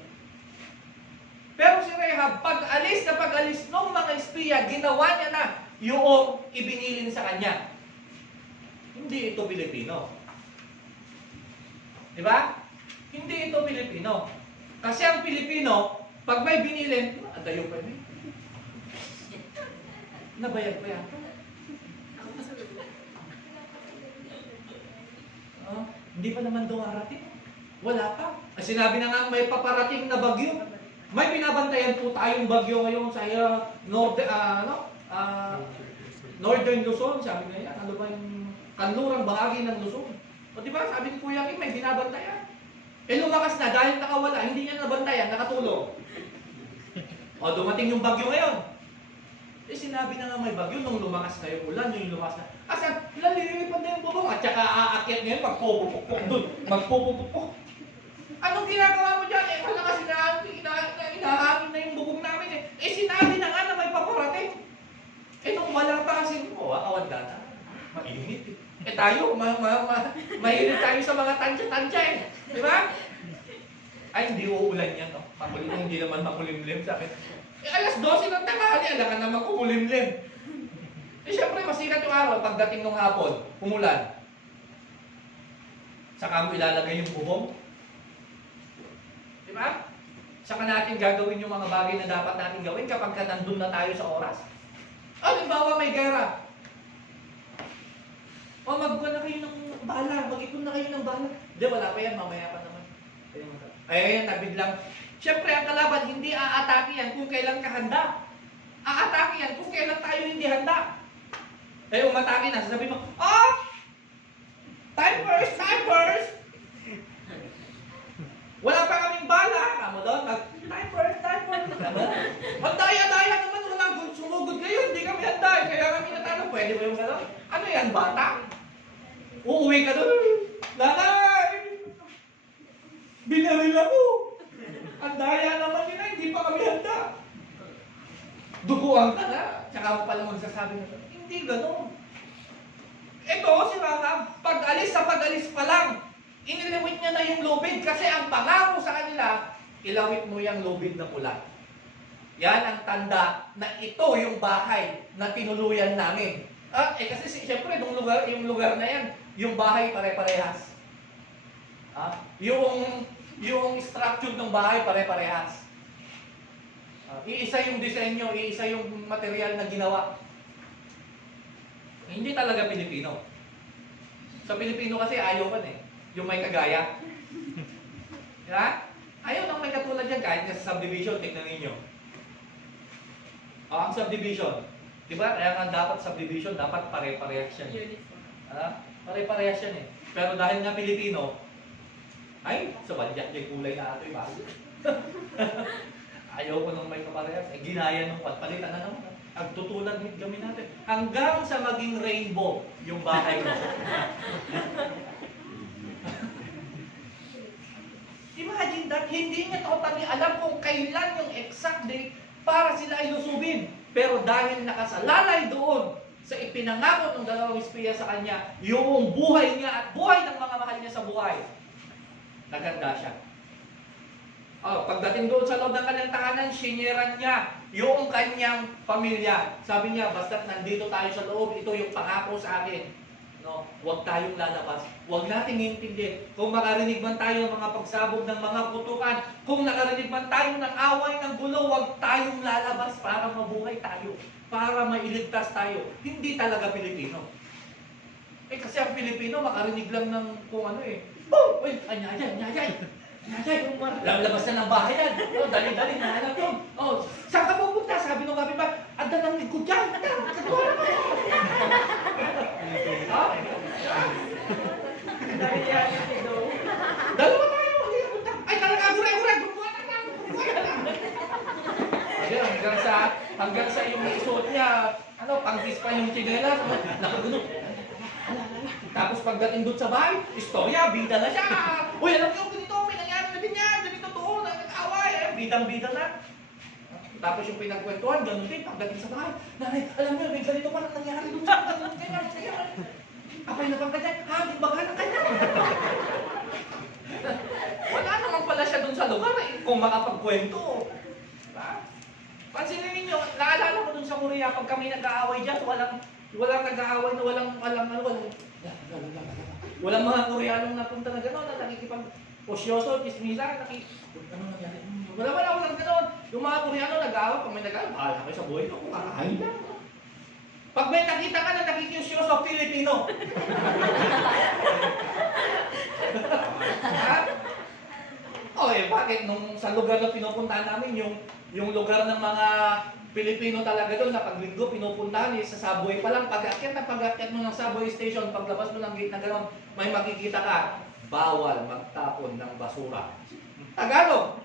Pero si Rahab, pag-alis nung mga espiya, ginawa niya na yung ibinilin sa kanya. Hindi ito Pilipino. Di ba? Hindi ito Pilipino. Kasi ang Pilipino, pag may binilin, adayo pa yun. Nabayad pa yan. Hindi pa naman dumarating. Wala pa. Sinabi na nga may paparating na bagyo. May binabantayan po tayong bagyo ngayon sa Northern Luzon. Sabi na yan, ano ba yung kanlurang bahagi ng Luzon? O diba, sabi ni Kuya Kim, may binabantayan. Lumakas na dahil nakawala, hindi niya nabantayan, nakatulog. O dumating yung bagyo ngayon. Sinabi na nga may bagyo nung lumakas na yung ulan, yung lumakas na. Asan? Lalilipad na yung bubong at saka aakyat ngayon, magpupupukpuk doon. Magpupupukpuk. Anong ginagawa mo dyan? Malakas inahangin na yung bubong namin eh. Sinabi na nga na may paparating. Nung wala pa kasi, awan data. Mainit eh. Tayo, mahilig tayo sa mga tansya-tansya eh. Di ba? Ay, hindi uulan yan, no? Hindi naman makulimlim sa akin. Alas 12 ng tanghali, alangan na makulimlim. Siyempre, masikat yung araw. Pagdating ng hapon, umulan. Saka mo ilalagay yung bubong. Di ba? Saka natin gagawin yung mga bagay na dapat natin gawin kapag nandun na tayo sa oras. Halimbawa, may gera. Magbuwan na kayo ng bala, mag-ipon na kayo ng bala. Hindi, wala pa yan, mamaya pa naman. Ayan, nabiglang. Siyempre, ang kalaban, hindi aatake yan kung kailan ka handa. Aatake yan kung kailan tayo hindi handa. Umatake na, sasabihin mo, time first! Wala pa kaming bala. Kamo doon, time first. Ang daya-daya naman, walang sumugod kayo, hindi kami handa. Kaya kami natanong, pwede ba yung gano'n? Ano yan, bata? Uuwi ka doon. Nanay! Binaril ako. Ang daya naman nila, hindi pa kami handa. Duguan ka na. Tsaka mo pala magsasabi na, hindi gano'n. Ito, si Rahab, pag-alis pa lang, Inilawit niya na yung lubid kasi ang pangako sa kanila, ilawit mo yung lubid na pula. Yan ang tanda na ito yung bahay na tinuluyan namin. Kasi siyempre, yung lugar na yan, yung bahay pare-parehas. Yung structure ng bahay pare-parehas. Iisa yung disenyo, iisa yung material na ginawa. Hindi talaga Pilipino. Sa Pilipino kasi ayaw man yung may kagaya. Diba? Ayaw nang may katulad yan kahit sa subdivision, tignan ninyo. Ang subdivision, diba? Kaya nga dapat subdivision, dapat pare-parehas yan. Pare-parehas yan Pero dahil nga Pilipino, ay, sa badyak yung kulay na ito bago. Ayaw ko nang may kaparehas. Ginaya nung palitan na naman. Agtutulan din kami natin. Hanggang sa maging rainbow yung bahay mo. Imagine that, hindi niya totally alam kung kailan yung exact date para sila ay lusubin. Pero dahil nakasalalay doon sa ipinangako ng dalawang espiya sa kanya, yung buhay niya at buhay ng mga mahal niya sa buhay, naganda siya. Pagdating doon sa loob ng kanyang tahanan, sinyeran niya yung kanyang pamilya. Sabi niya, basta't nandito tayo sa loob, ito yung pangako sa akin. No, huwag tayong lalabas. Huwag nating intindihin. Kung makarinig man tayo ng mga pagsabog ng mga kutukan, kung nakarinig man tayo ng away, ng gulo, huwag tayong lalabas para mabuhay tayo, para mailigtas tayo. Hindi talaga Pilipino. Kasi ang Pilipino, makarinig lang ng kung ano Oh! Uy! Anyajay! Lalabas na ng bahay yan. Dali-dali, nahanap yun. Saan ka pupunta? Sabi nung kapitbahay, ada ng likod dyan. Nakatuwa na kayo. Dalawa tayo. Ay, talaga, gulay-gulay. Hanggang sa yung isuot niya, pangkis pa yung tsinelas. Nakagulo. Tapos pagdating doon sa bahay, istorya, bida na siya. Uy, alam niyo, ganito, may nangyari na din yan. Ganito doon, nag-away. Bidang-bida na. Tapos yung pinagkwentuhan, ganun din, pagdating sa bahay. Nanay, alam niyo, may ganito pa na nangyari doon sa kanya. Apay na bang kanya? Di baga ng kanya. Wala naman pala siya doon sa lugar kung makapagkwento. Pansinin ninyo, naalala ko doon sa Korea, pag kami nag-aaway dyan, walang nag-aaway na walang mga Koreanong napunta na gano'n, na nakikipag-posyoso, chismisa, ano nangyari? Walang gano'n. Yung mga Koreano nag-aaway, pag may nag-aaway, bahala kayo sa buhay ko, kakain lang. Pag may nakita ka na nakikisyoso, Pilipino. Bakit? Nung sa lugar na pinupuntahan namin, yung lugar ng mga Pilipino talaga doon, na paglinggo, pinupuntahan sa subway pa lang, pag-akyat mo ng subway station, paglabas mo ng gate na gano'n, may makikita ka, bawal magtapon ng basura. Tagalog!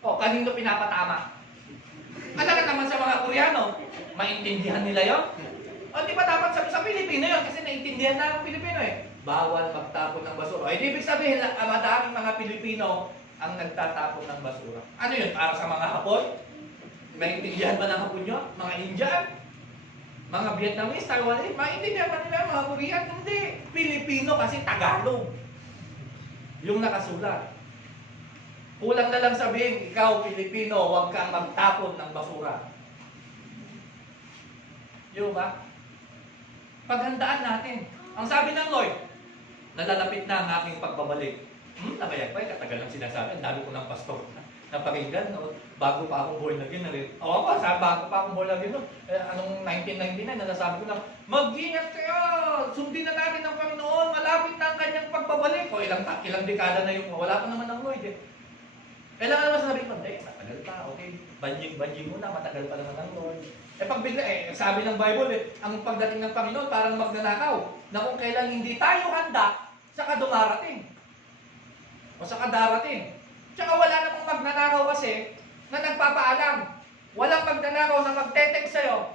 Kanino pinapatama? Alaga naman sa mga Koreano, maintindihan nila yun? Di ba dapat sa Pilipino yun? Kasi naintindihan na ang Pilipino Bawal magtapon ng basura. Ibig sabihin, madaming mga Pilipino ang nagtatapon ng basura. Ano yun? Para sa mga Hapon? Maintindihan ba ng Hapon yun? Mga Indian? Mga Vietnamese? Taiwanese? Maintindihan ba nila mga Korean? Hindi. Pilipino kasi Tagalog. Yung nakasulat. Kulang na lang sabihin, ikaw Pilipino, huwag kang magtapon ng basura. Yung ba? Paghandaan natin. Ang sabi ng Lord, nalalapit na ang aking pagbabalik. Nabayagpay, katagal lang sinasabi. Ang dami ko ng pastor napakinggan. Bago pa akong born again. Bago pa akong born again. Anong 1999, nasasabi ko lang, mag-ingat kayo! Sundin na natin ang Panginoon. Malapit na ang kanyang pagbabalik. Ilang dekada na yung wala pa naman ang Lord Kailangan naman sabi ko, matagal pa, okay. Banjing muna, matagal pa naman ang Lord. Pag bigla, sabi ng Bible, ang pagdating ng Panginoon parang magnanakaw na kung kailan hindi tayo handa, saka dumarating. O saka darating. Tsaka wala namang magnanakaw kasi na nagpapaalam. Walang magnanakaw na magte-text sa'yo.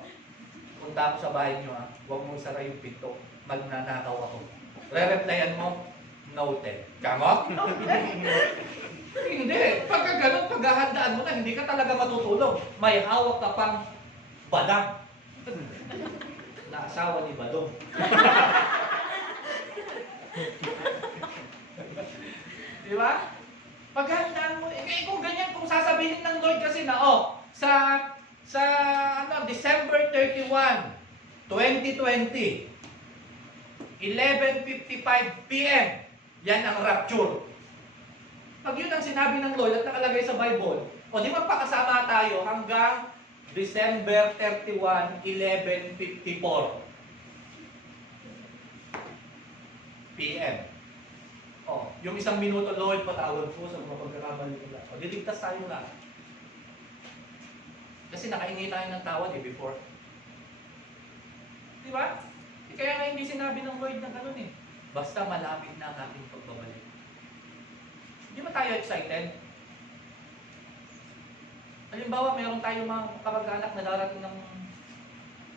Punta ako sa bahay nyo huwag mong sara yung pinto. Magnanakaw ako. Re-replyan mo, noted. Kamot? Hindi. Pagka ganun, paghahandaan mo na, hindi ka talaga matutulog. May hawak ka pang badang. Na asawa ni Badong. Di ba? Paghandaan mo, kung ganyan, kung sasabihin ng Lord kasi na, sa December 31, 2020, 11:55 p.m., yan ang rapture. Pag yun ang sinabi ng Lord at nakalagay sa Bible, o di magpakasama tayo hanggang December 31, 11:54 p.m. Yung 1 minuto, Lord, patawad po sa mga pagkakamali nila. Diligtas tayo na. Kasi nakaingi tayo ng tawad before. Di ba? Kaya nga hindi sinabi ng Lord na gano'n eh. Basta malapit na ang ating pagbabalik. Hindi ba tayo excited? Halimbawa, mayroon tayo mga kamag-anak na darating ng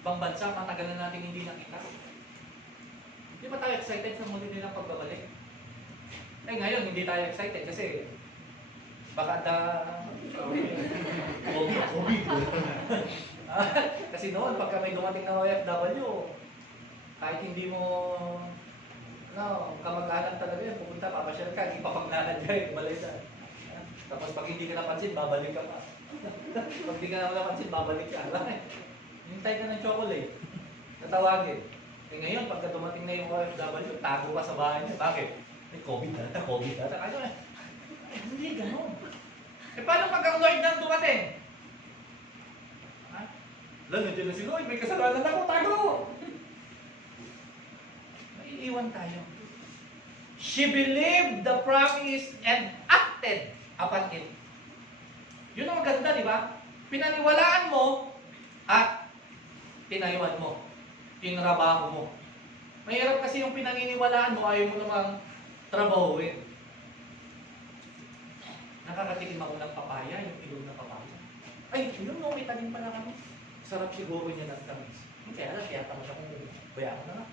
ibang bansa, matagal na natin hindi nakita. Hindi ba tayo excited sa muli nilang pagbabalik? Eh ngayon, hindi tayo excited kasi baka COVID. Kasi noon, pagka may dumating na OFW, kahit hindi mo kamag-anak talaga yan, pupunta, papasyal ka, hindi pa pagnanadya, balay na. Tapos pag hindi ka napansin, babalik ka pa. Pag hindi ka napansin, babalik ka. Hintay ka ng chocolate. Tatawagin. Eh ngayon, pagka dumating na yung OFW, tago ka sa bahay niya. Bakit? May COVID na. Ano eh? Hindi gano'n. Eh paano pag ang Lord nang dumating? Nandiyan na si Lord, may kasalanan ako, tago! Maiiwan tayo. She believed the promise and acted upon it. Yun ang maganda, di ba? Pinaniwalaan mo at tinayuan mo. Tinrabaho mo. Mahirap kasi yung pinaniniwalaan mo, ayaw mo namang trabahuin. Nakakatikim ako ng papaya, yung ilog na papaya. Ay, yun no, may tanim pala kami. Sarap siguro niya ng tamis. Kaya lang, kaya tama siya kung bayaan na nga.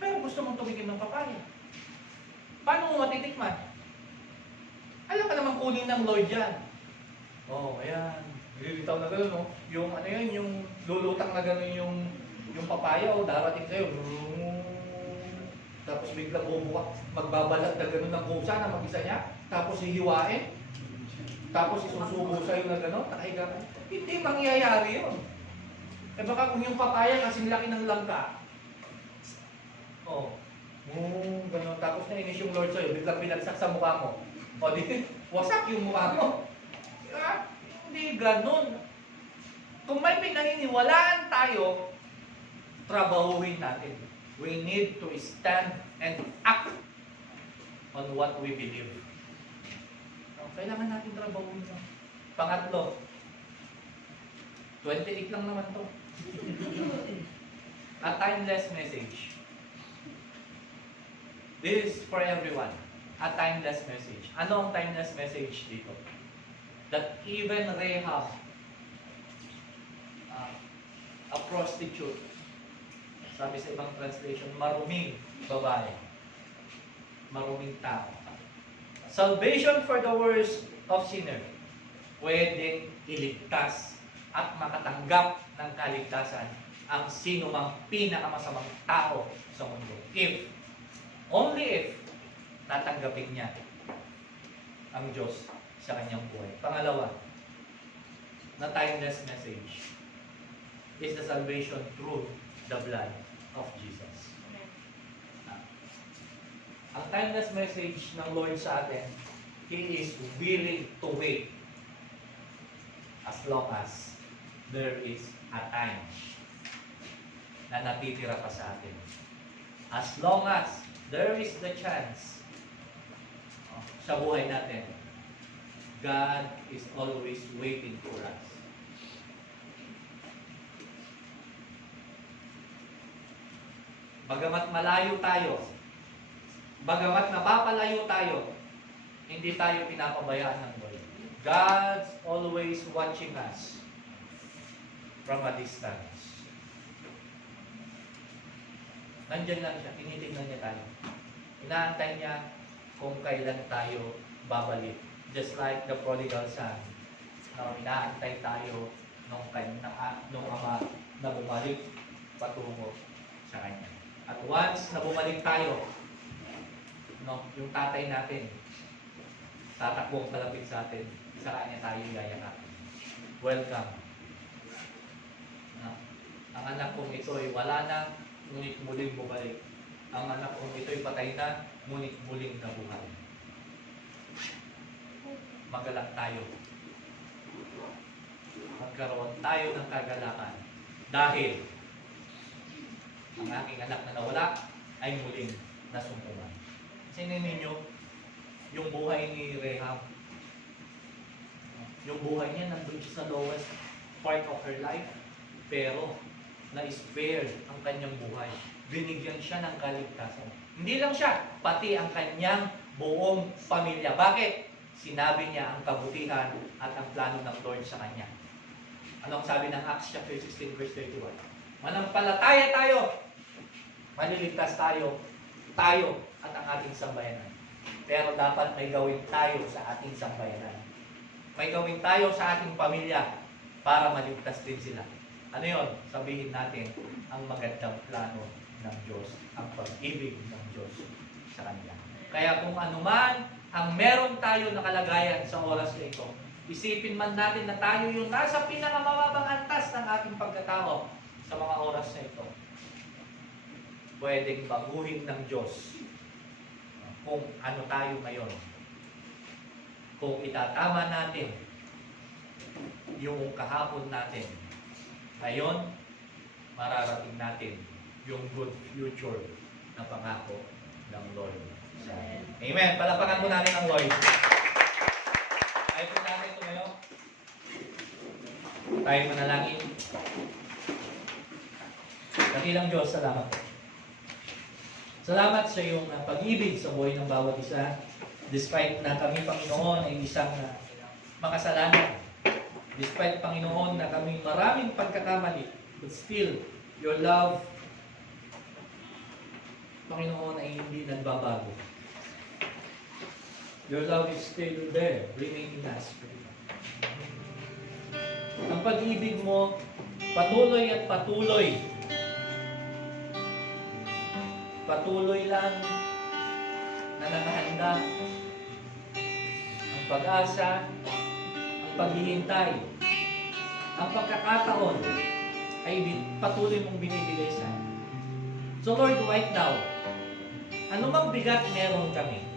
Pero gusto mong tumikim ng papaya. Paano mo matitikman? Alam ka naman kunin ng Lord yan. Ayan. Nililitaw na gano'n, no? Yung ano yun, yung lulutang na gano'n yung papaya, darating sa'yo. Tapos biglang bubuka, magbabalat na gano'n ng kusa na mag-isa niya. Tapos hihiwain. Tapos isusubo sa'yo na gano'n, nakahiga ka. Hindi mangyayari yun. Eh baka kung yung papaya kasing laki ng langka, gano'n. Tapos nainis yung Lord sa'yo, biglang binagsak sa mukha mo. Wasak yung mukha mo. Hindi gano'n. Kung may pinaniniwalaan tayo, trabahuin natin. We need to stand and act on what we believe. Kailangan natin trabahuin yun. Pangatlo, 28 lang naman to. A timeless message. This is for everyone. A timeless message. Ano ang timeless message dito? That even Rahab, a prostitute, sabi sa ibang translation, maruming babae, maruming tao. Salvation for the worst of sinner, pwedeng iligtas at makatanggap ng kaligtasan ang sino mang pinakamasamang tao sa mundo. Only if tatanggapin niya ang Diyos sa kanyang buhay. Pangalawa, na timeless message is the salvation through the blood of Jesus. Ang timeless message ng Lord sa atin, He is willing to wait as long as there is a time na natitira pa sa atin. As long as there is the chance sa buhay natin, God is always waiting for us. Bagamat malayo tayo, bagamat napapalayo tayo, hindi tayo pinapabayaan ng Lord. God's always watching us from a distance. Nandiyan lang siya, tinitingnan niya tayo. Inaantay niya kung kailan tayo babalik. Just like the prodigal son. Inaantay tayo nung ama na bumalik patungo sa kanya. At once na bumalik tayo, No? Yung tatay natin, tatakbong palapit sa atin, sa kanya tayo yayakapin. Welcome. Ang anak kong ito ay wala na, ngunit muling bumalik. Ang anak kong ito ay patay na, ngunit muling nabuhay. Magalak tayo. Magkaroon tayo ng kagalakan. Dahil ang aking anak na nawala ay muling nasumpungan. Sinin ninyo yung buhay ni Rahab. Yung buhay niya nandun siya sa lowest part of her life, pero na-spare ang kanyang buhay. Binigyan siya ng kaligtasan. Hindi lang siya, pati ang kanyang buong pamilya. Bakit? Sinabi niya ang kabutihan at ang plano ng Lord sa kanya. Anong sabi ng Acts chapter 16 verse 31? Manampalataya tayo, maliligtas tayo at ang ating sambayanan. Pero dapat may gawin tayo sa ating sambayanan. May gawin tayo sa ating pamilya para maligtas din sila. Ano yun? Sabihin natin ang magandang plano ng Diyos, ang pag-ibig ng Diyos sa kanila. Kaya kung anuman ang meron tayo na kalagayan sa oras na ito, isipin man natin na tayo yung nasa pinakamababang antas ng ating pagkatao sa mga oras na ito. Pwedeng baguhin ng Diyos kung ano tayo ngayon. Kung itatama natin yung kahapon natin, ngayon, mararating natin yung good future na pangako ng Lord. Amen. Palapakan mo natin ang Lord. Ayaw po natin tumayo. Tayo manalangin. Dakilang Diyos, salamat po. Salamat sa iyong pag-ibig sa buhay ng bawat isa. Despite na kami, Panginoon, ay isang makasalanan. Despite, Panginoon, na kami maraming pagkakamali, but still, your love, Panginoon, ay hindi nagbabago. Your love is still there, remaining us. Ang pag-ibig mo, patuloy at patuloy. Patuloy lang na nakahanda. Ang pag-asa, ang paghihintay, ang pagkakataon ay patuloy mong binibigay sa amin. So Lord, right now, anumang bigat meron kami,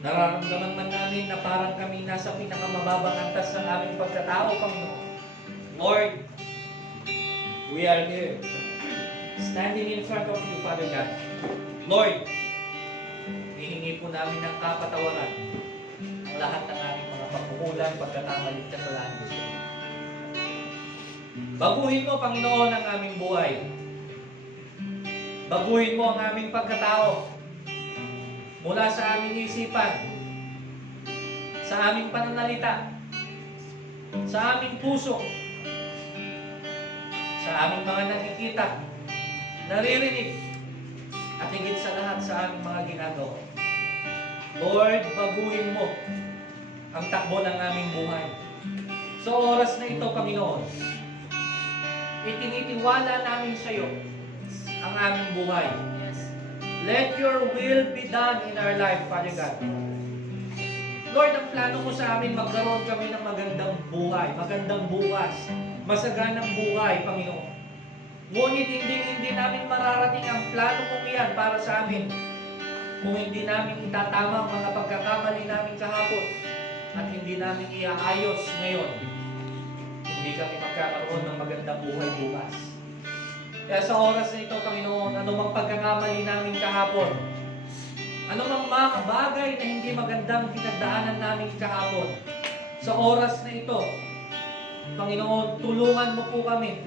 nararamdaman man namin na parang kami nasa pinakamababang antas ng aming pagkatao, Panginoon. Lord, we are here, standing in front of you, Father God. Lord, hihingi po namin ng kapatawaran ang lahat ng aming mga pagkukulang, pagkakamali, kasalanan gusto. Baguhin mo, Panginoon, ang aming buhay. Baguhin mo ang aming pagkatao. Mula sa aming isipan, sa aming pananalita, sa aming puso, sa aming mga nakikita, naririnig, at higit sa lahat sa aming mga ginagawa. Lord, baguhin mo ang takbo ng aming buhay. Sa oras na ito, Panginoon, itinitiwala namin sa iyo ang aming buhay. Let your will be done in our life, Father God. Lord, ang plano mo sa amin, magkaroon kami ng magandang buhay, magandang bukas, masaganang buhay, Panginoon. Ngunit hindi namin mararating ang plano mong iyan para sa amin kung hindi namin itatama ang mga pagkakamali namin kahapon at hindi namin iaayos ngayon. Hindi kami magkakaroon ng magandang buhay bukas. Kaya sa oras na ito, Panginoon, anumang pagkakamali namin kahapon, anumang mga bagay na hindi magandang pinagdaanan namin kahapon, sa oras na ito, Panginoon, tulungan mo po kami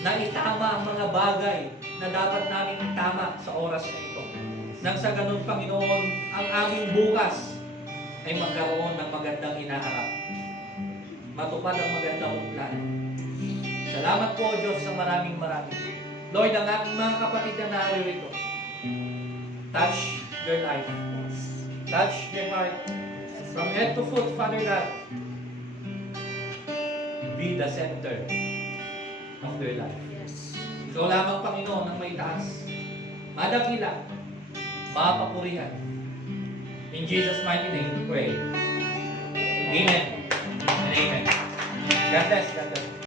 na itama ang mga bagay na dapat namin itama sa oras na ito. Nang sa ganun, Panginoon, ang aming bukas ay magkaroon ng magandang hinaharap. Matupad ang magandang plano. Salamat po, Diyos, sa maraming. Lord, ang aking mga kapatid na naririto, touch their life. Touch their heart. From head to foot, Father God, be the center of their life. Ikaw lamang, Panginoon, ang may taas. madakila, mapapurihan. In Jesus' mighty name we pray. Amen and amen. God bless. God bless.